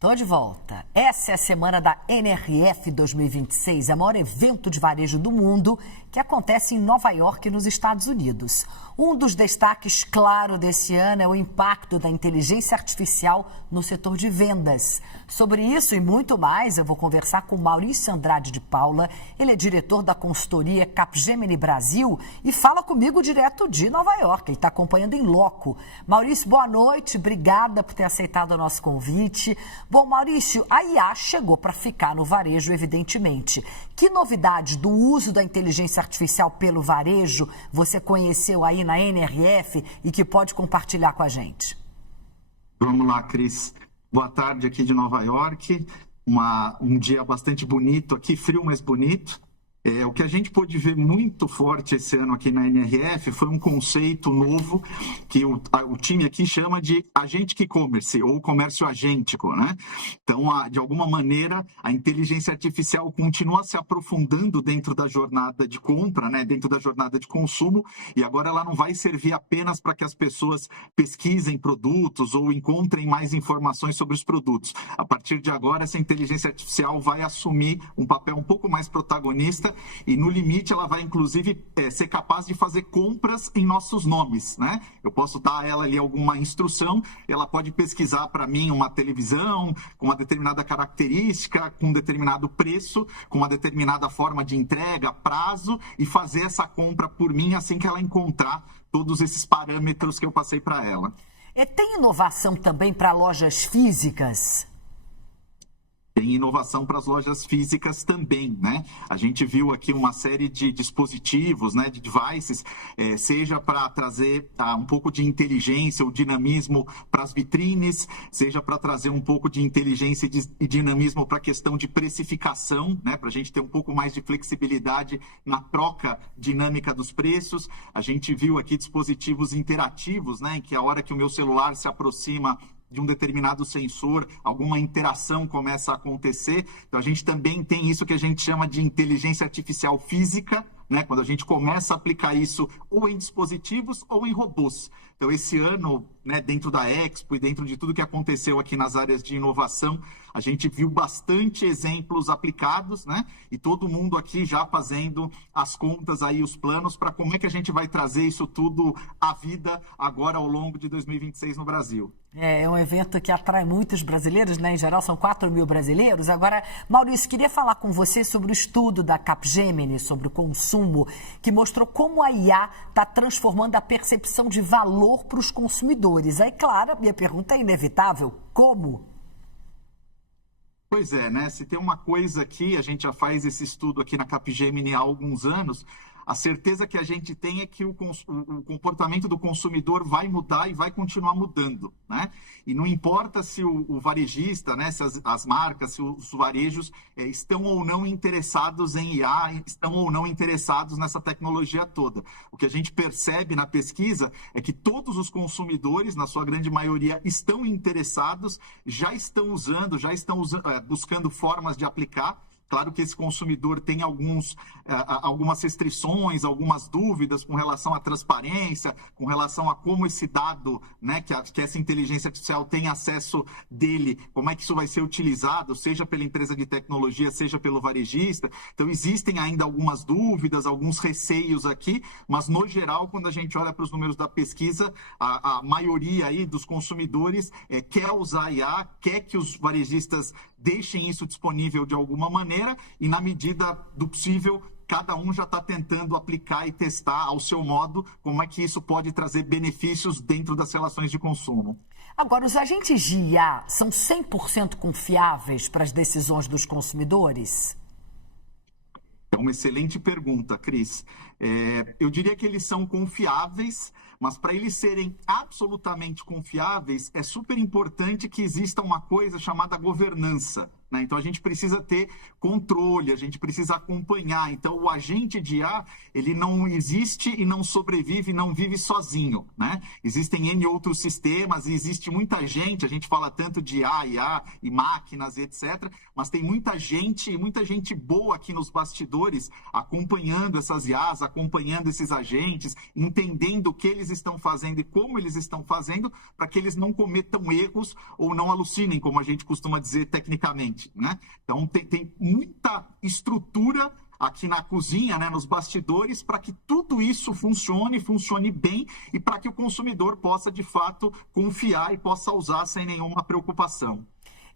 Tô de volta. Essa é a semana da NRF 2026, é o maior evento de varejo do mundo que acontece em Nova York, nos Estados Unidos. Um dos destaques, claro, desse ano é o impacto da inteligência artificial no setor de vendas. Sobre isso e muito mais, eu vou conversar com Maurício Andrade de Paula. Ele é diretor da consultoria Capgemini Brasil e fala comigo direto de Nova York. Ele está acompanhando em loco. Maurício, boa noite. Obrigada por ter aceitado o nosso convite. Bom, Maurício, a IA chegou para ficar no varejo, evidentemente. Que novidades do uso da inteligência artificial pelo varejo você conheceu aí na NRF e que pode compartilhar com a gente? Vamos lá, Cris. Boa tarde aqui de Nova York. Um dia bastante bonito aqui, frio, mas bonito. O que a gente pôde ver muito forte esse ano aqui na NRF foi um conceito novo que o time aqui chama de agente e-commerce ou comércio agêntico, né? Então, de alguma maneira, a inteligência artificial continua se aprofundando dentro da jornada de compra, né? Dentro da jornada de consumo, e agora ela não vai servir apenas para que as pessoas pesquisem produtos ou encontrem mais informações sobre os produtos. A partir de agora, essa inteligência artificial vai assumir um papel um pouco mais protagonista e, no limite, ela vai, inclusive, ser capaz de fazer compras em nossos nomes, né? Eu posso dar a ela ali alguma instrução, ela pode pesquisar para mim uma televisão com uma determinada característica, com um determinado preço, com uma determinada forma de entrega, prazo, e fazer essa compra por mim assim que ela encontrar todos esses parâmetros que eu passei para ela. Tem inovação também para lojas físicas? Tem inovação para as lojas físicas também, né? A gente viu aqui uma série de dispositivos, né, de devices, seja para trazer um pouco de inteligência ou dinamismo para as vitrines, seja para trazer um pouco de inteligência e dinamismo para a questão de precificação, né, para a gente ter um pouco mais de flexibilidade na troca dinâmica dos preços. A gente viu aqui dispositivos interativos, né, em que a hora que o meu celular se aproxima de um determinado sensor, alguma interação começa a acontecer. Então, a gente também tem isso que a gente chama de inteligência artificial física, né? Quando a gente começa a aplicar isso ou em dispositivos ou em robôs. Então, esse ano, né, dentro da Expo e dentro de tudo que aconteceu aqui nas áreas de inovação, a gente viu bastante exemplos aplicados, né? E todo mundo aqui já fazendo as contas aí, os planos para como é que a gente vai trazer isso tudo à vida agora ao longo de 2026 no Brasil. É um evento que atrai muitos brasileiros, né? Em geral, são 4 mil brasileiros. Agora, Maurício, queria falar com você sobre o estudo da Capgemini sobre o consumo, que mostrou como a IA está transformando a percepção de valor para os consumidores. Aí, claro, minha pergunta é inevitável: como? Pois é, né? Se tem uma coisa aqui, a gente já faz esse estudo aqui na Capgemini há alguns anos, a certeza que a gente tem é que o comportamento do consumidor vai mudar e vai continuar mudando, né? E não importa se o varejista, né, se as marcas, se os varejos estão ou não interessados em IA, estão ou não interessados nessa tecnologia toda. O que a gente percebe na pesquisa é que todos os consumidores, na sua grande maioria, estão interessados, já estão usando, buscando formas de aplicar. Claro que esse consumidor tem algumas restrições, algumas dúvidas com relação à transparência, com relação a como esse dado, né, que essa inteligência artificial tem acesso dele, como é que isso vai ser utilizado, seja pela empresa de tecnologia, seja pelo varejista. Então, existem ainda algumas dúvidas, alguns receios aqui, mas, no geral, quando a gente olha para os números da pesquisa, a maioria aí dos consumidores quer usar a IA, quer que os varejistas deixem isso disponível de alguma maneira e, na medida do possível, cada um já está tentando aplicar e testar ao seu modo como é que isso pode trazer benefícios dentro das relações de consumo. Agora, os agentes de IA são 100% confiáveis para as decisões dos consumidores? É uma excelente pergunta, Cris. Eu diria que eles são confiáveis, mas para eles serem absolutamente confiáveis, é super importante que exista uma coisa chamada governança, né? Então, a gente precisa ter controle, a gente precisa acompanhar. Então, o agente de IA, ele não existe e não sobrevive, não vive sozinho, né? Existem N outros sistemas e existe muita gente, a gente fala tanto de IA e máquinas, etc., mas tem muita gente boa aqui nos bastidores acompanhando essas IAs, acompanhando esses agentes, entendendo o que eles estão fazendo e como eles estão fazendo, para que eles não cometam erros ou não alucinem, como a gente costuma dizer tecnicamente, né? Então, tem muita estrutura aqui na cozinha, né, nos bastidores, para que tudo isso funcione bem e para que o consumidor possa, de fato, confiar e possa usar sem nenhuma preocupação.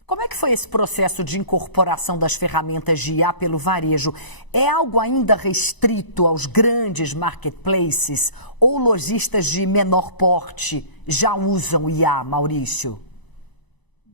Como é que foi esse processo de incorporação das ferramentas de IA pelo varejo? É algo ainda restrito aos grandes marketplaces ou lojistas de menor porte já usam IA, Maurício?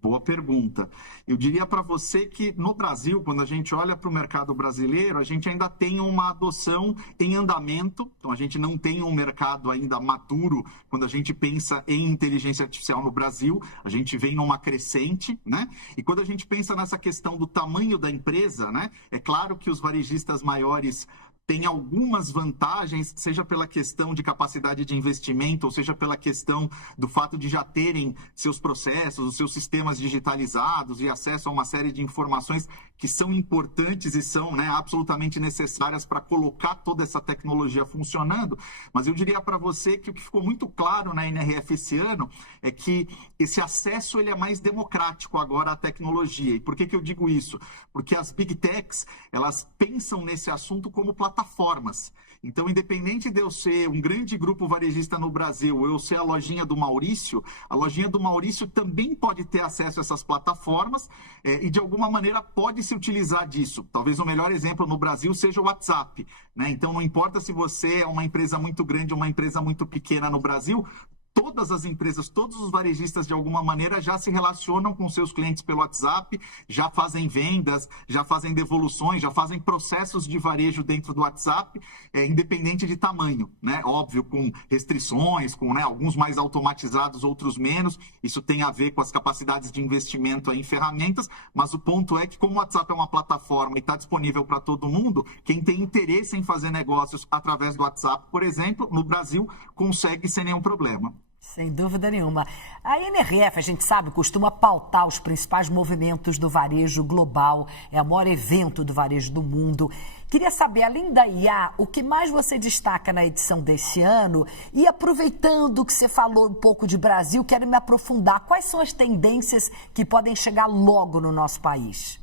Boa pergunta. Eu diria para você que no Brasil, quando a gente olha para o mercado brasileiro, a gente ainda tem uma adoção em andamento. Então, a gente não tem um mercado ainda maduro quando a gente pensa em inteligência artificial no Brasil. A gente vem numa crescente, né? E quando a gente pensa nessa questão do tamanho da empresa, né? É claro que os varejistas maiores tem algumas vantagens, seja pela questão de capacidade de investimento, ou seja pela questão do fato de já terem seus processos, os seus sistemas digitalizados e acesso a uma série de informações que são importantes e são, né, absolutamente necessárias para colocar toda essa tecnologia funcionando. Mas eu diria para você que o que ficou muito claro na NRF esse ano é que esse acesso ele é mais democrático agora à tecnologia. E por que eu digo isso? Porque as Big Techs, elas pensam nesse assunto como plataformas. Então, independente de eu ser um grande grupo varejista no Brasil, ou eu ser a lojinha do Maurício, a lojinha do Maurício também pode ter acesso a essas plataformas e, de alguma maneira, pode se utilizar disso. Talvez o melhor exemplo no Brasil seja o WhatsApp, né? Então, não importa se você é uma empresa muito grande ou uma empresa muito pequena no Brasil, todas as empresas, todos os varejistas, de alguma maneira, já se relacionam com seus clientes pelo WhatsApp, já fazem vendas, já fazem devoluções, já fazem processos de varejo dentro do WhatsApp, independente de tamanho, né? Óbvio, com restrições, com, né, alguns mais automatizados, outros menos. Isso tem a ver com as capacidades de investimento em ferramentas, mas o ponto é que, como o WhatsApp é uma plataforma e está disponível para todo mundo, quem tem interesse em fazer negócios através do WhatsApp, por exemplo, no Brasil, consegue sem nenhum problema. Sem dúvida nenhuma. A NRF, a gente sabe, costuma pautar os principais movimentos do varejo global. É o maior evento do varejo do mundo. Queria saber, além da IA, o que mais você destaca na edição desse ano? E aproveitando que você falou um pouco de Brasil, quero me aprofundar. Quais são as tendências que podem chegar logo no nosso país?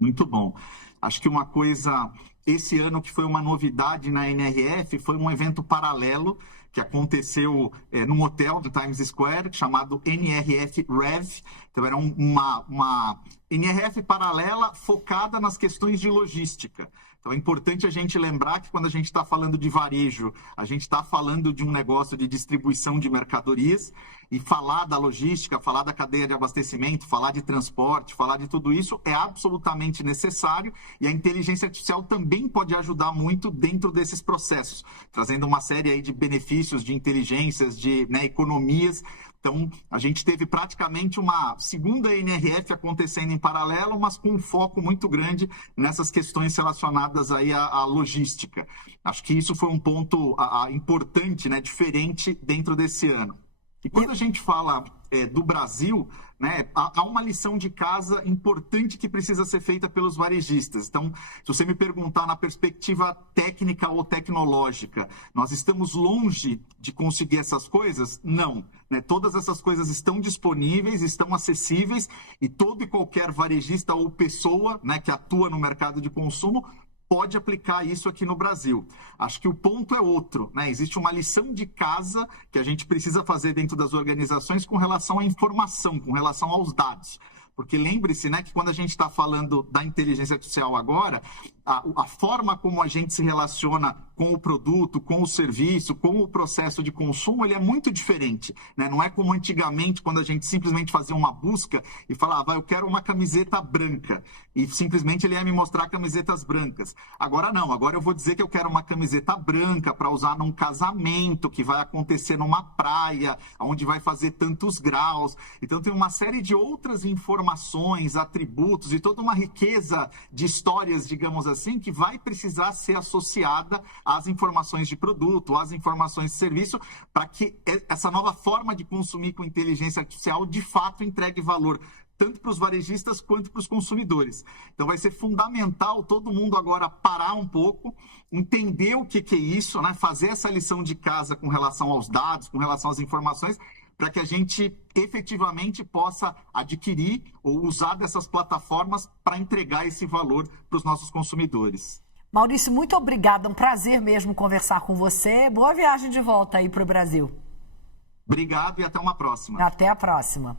Muito bom. Acho que uma coisa, esse ano que foi uma novidade na NRF, foi um evento paralelo que aconteceu num hotel do Times Square, chamado NRF Rev. Então, era uma NRF paralela focada nas questões de logística. Então, é importante a gente lembrar que quando a gente está falando de varejo, a gente está falando de um negócio de distribuição de mercadorias, e falar da logística, falar da cadeia de abastecimento, falar de transporte, falar de tudo isso é absolutamente necessário, e a inteligência artificial também pode ajudar muito dentro desses processos, trazendo uma série aí de benefícios, de inteligências, de, né, economias. Então, a gente teve praticamente uma segunda NRF acontecendo em paralelo, mas com um foco muito grande nessas questões relacionadas aí à logística. Acho que isso foi um ponto importante, né, diferente dentro desse ano. E quando a gente fala do Brasil, né, há uma lição de casa importante que precisa ser feita pelos varejistas. Então, se você me perguntar na perspectiva técnica ou tecnológica, nós estamos longe de conseguir essas coisas? Não. Né? Todas essas coisas estão disponíveis, estão acessíveis, e todo e qualquer varejista ou pessoa, né, que atua no mercado de consumo pode aplicar isso aqui no Brasil. Acho que o ponto é outro, né? Existe uma lição de casa que a gente precisa fazer dentro das organizações com relação à informação, com relação aos dados. Porque lembre-se, né, que quando a gente está falando da inteligência artificial agora, a forma como a gente se relaciona com o produto, com o serviço, com o processo de consumo, ele é muito diferente, né? Não é como antigamente, quando a gente simplesmente fazia uma busca e falava, eu quero uma camiseta branca, e simplesmente ele ia me mostrar camisetas brancas. Agora não, agora eu vou dizer que eu quero uma camiseta branca para usar num casamento que vai acontecer numa praia, onde vai fazer tantos graus. Então tem uma série de outras informações, atributos e toda uma riqueza de histórias, digamos assim, que vai precisar ser associada às informações de produto, às informações de serviço, para que essa nova forma de consumir com inteligência artificial de fato entregue valor tanto para os varejistas quanto para os consumidores. Então, vai ser fundamental todo mundo agora parar um pouco, entender o que é isso, né? Fazer essa lição de casa com relação aos dados, com relação às informações, para que a gente efetivamente possa adquirir ou usar dessas plataformas para entregar esse valor para os nossos consumidores. Maurício, muito obrigada. Um prazer mesmo conversar com você. Boa viagem de volta aí para o Brasil. Obrigado e até uma próxima. Até a próxima.